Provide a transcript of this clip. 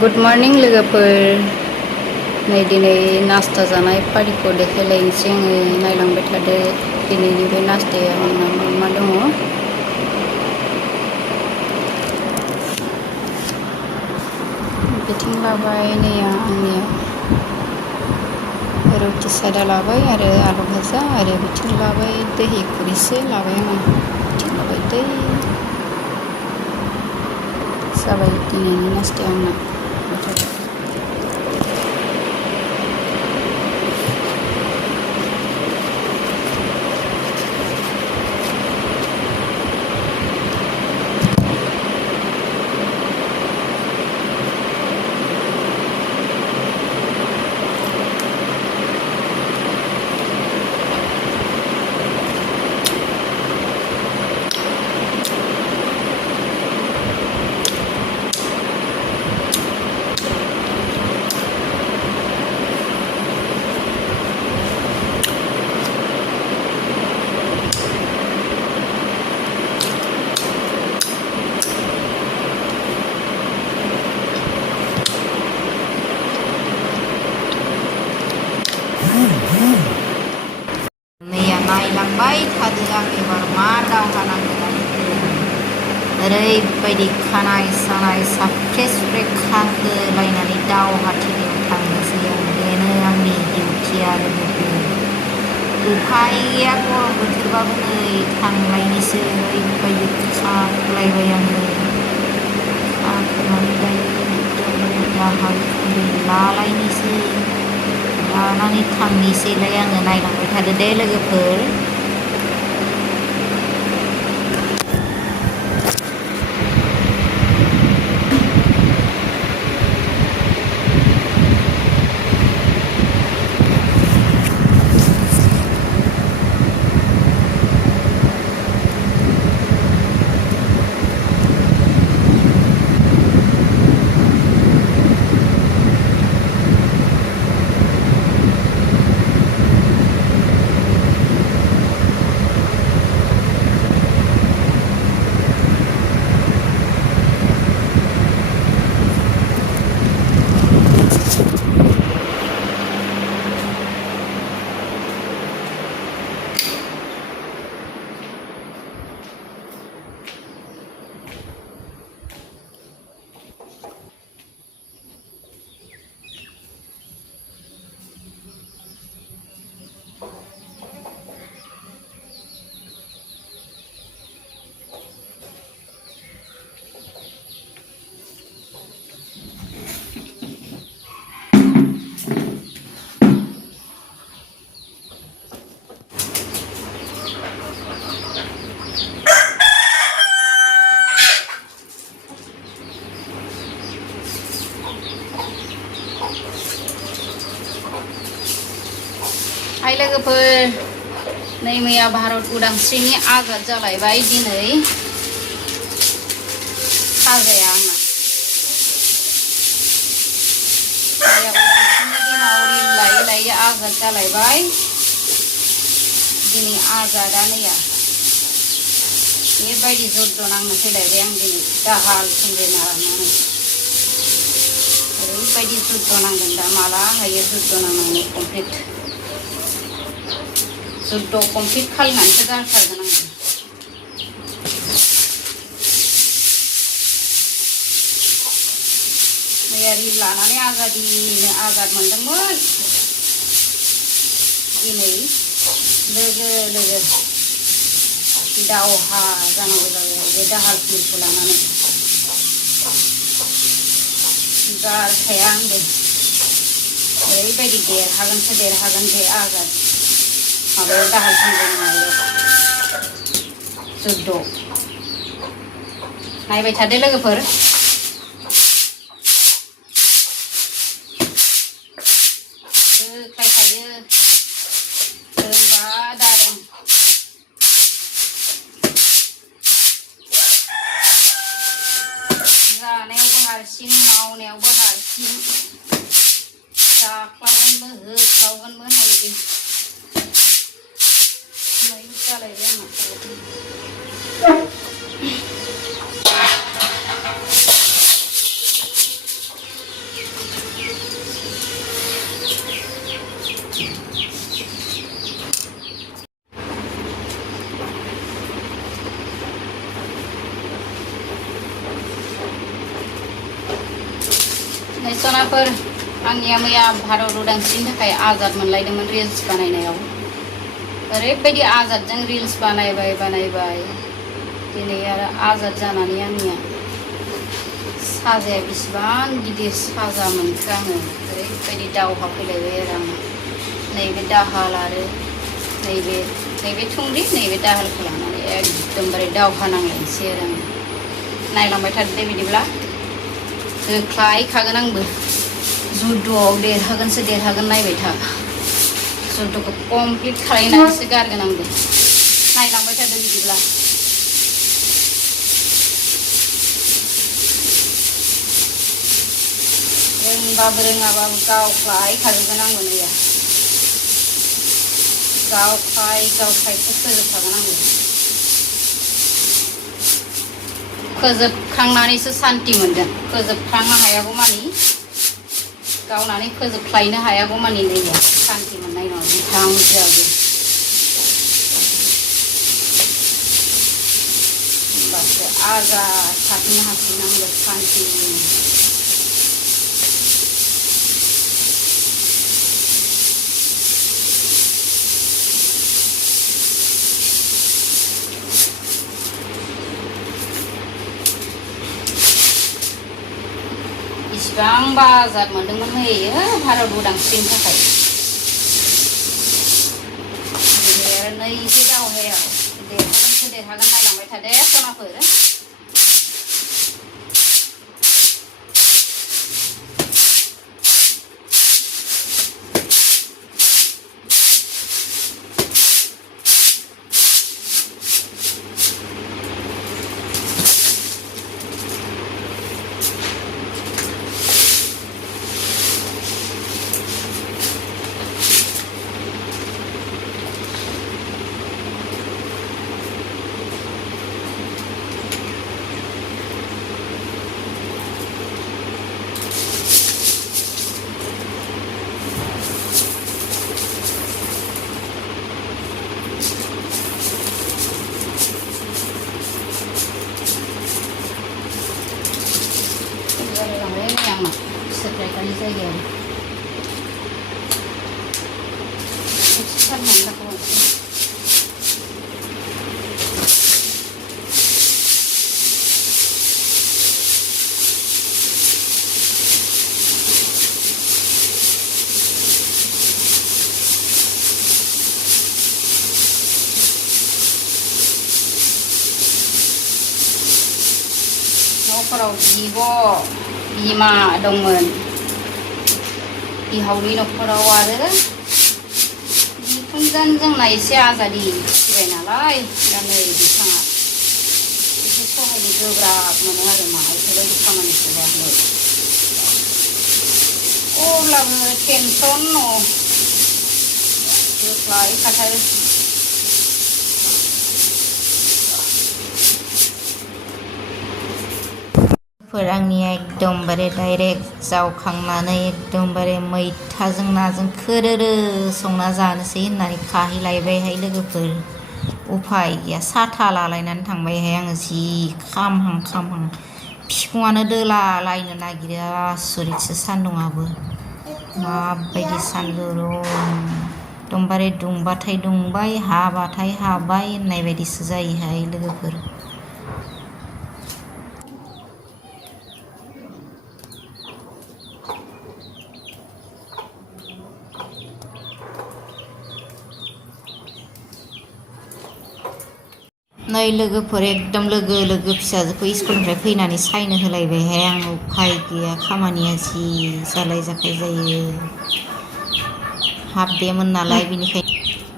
good morning लोगोफोर नै दिनै नास्ता जानाय फारिखौ देखायलायनोसै आङो नायलांबाय थादो दिनैनि बे नास्तायाव आंना मा मा दङ बिथिं लाबाय नैया आंनिया रुटि सादा लाबाय आरो आलु भाजा आरो बिथिं लाबाय दहि खुरैसे लाबाय आङो बिथिं लाबाय दै जाबाय दिनैनि नास्ताया आंना नायलांबाय थादो आं एबार मा दावहा नांगोन ओरैबायदि खानाय सानाय साफ्रे सुफ्रे खाखोलायनानै दावहाथिलियाव थांनोसै आं बेनो आंनि डिउटिया लोगोफोर उफाय गैया गरम बोथोरबाबो नै थांलायनोसै ओरैबायदि खाखोलायबाय आङो खाखोनानै दाहाल थुंग्रि लालायनोसै लानानै थांनोसैलाय आङो नायलांबाय थादो दे लोगोफोर हाय लोगोफोर नै मैया भारत उदांस्रिनि आजाद जालायबाय दिनै खाजाया आंना मैया उदांस्रिनि दिनाव रिल लायै लायै आजाद जालायबाय दिनै आजादा नैया बेबायदि जद्द नांनो फैलायबाय आं दिनै दाहाल थुंग्रि लानानै ओरैबायदि जद्द नांगोन दा माला हायो जद्द नांनानै कमप्लिट जुद्ध कमप्लिट खालामनानैसो गारथारगोन आङो मैया रिल लानानै आजादिनो आजाद मोनदोंमोन दिनै लोगो लोगो दावहा जानांगौ जाबाय बे दाहाल थुंग्रिखौ लानानै गारखाया आंबो ओरैबायदि देरहागोनसो देरहागोन बे आजाद माबायाव दाहाल थुंग्रिनि माबायाव जुद्ध नायबाय थादो लोगोफोर होख्लायखायो रोंबा दादों जानायावबो हारसिं मावनायावबो हारसिं जाख्लावगोनबो होख्लावगोनबो नायदो जालायबाय आंना नै सनाफोर आंनिया मैया भारत उदांस्रिनि थाखाय आजाद मोनलायदोंमोन रिल्स बानायनायाव ओरैबायदि आजादजों रिल्स बानायबाय दिनै आरो आजाद जानानै आंनिया साजाया बेसेबां गिदिर साजा मोनखो आङो ओरैबायदि दावहा फैलायबाय आरो आङो नैबे दाहाल आरो नैबे थुंग्रि नैबे दाहालखौ लानानै एकदमबारे दावहा नांलायनोसै आरो आङो नायलांबाय थादो दे बिदिब्ला होख्लायखागोन आंबो जुद्धआव देरहागोन नायबाय था जुद्धखौ कमप्लिट खालायनानैसो गारगोन आंबो नायलांबाय थादो बिदिब्ला रोङाबाबो गावख्लायखाजोबगोन आंबो नैया गावख्लायसो फोजोबखागोन आंबो फोजोबखांनानैसो सान्ति मोनगोन फोजोबखांनो हायागौमानि गावनानै फोजोबख्लायनो हायागौमानि नैया सान्ति मोननाय नङा बिथांजोआबो होमबासो आजाद थाफिननो हासिगोन आंबो सान्ति बेसेबांबा आजाद मोनदोंमोन मैया भारत उदांस्रिनि थाखाय नैबे दावहायाव देरहागोन नायलांबाय थादे सनाफोर सेप्राइटानि जायगायाव न'फोराव बिमा दंमोन बिहावनि न'खराव आरो बिखुनजोन जोंना एसे आजादि फैबाय नालाय दा नै बिथाङा एसे सहायनो गोब्राब मोनो आरो मा बेफोरबायदि खामानिखौबाबो अब्लाबो टेनसन होख्लायखाथारो आंनिया एकदमबारे डाइरेक्ट जावखांनानै एकदमबारे मैथाजों नाजों खोरोरो संना जानोसै होननानै खाहैलायबायहाय लोगोफोर उफाय गैया साथा लालायनानै थांबायहाय आङो जि खामहां बिखुङानो दोलालायनो नागिरो आसरितसो सान्दुंआबो माबायदि सानगोरोम एकदमबारे दुंबाथाय दुंबाय हाबाथाय हाबाय होननाय बायदिसो जायोहाय लोगोफोर नै लोगोफोर एकदम लोगो फिसाजोखौ स्कुलनिफ्राय फैनानै सायनो होलायबायहाय आं उफाय गैया खामानिया जि जालाय जाखाय जायो हाफ डेमोन नालाय बेनिखायनो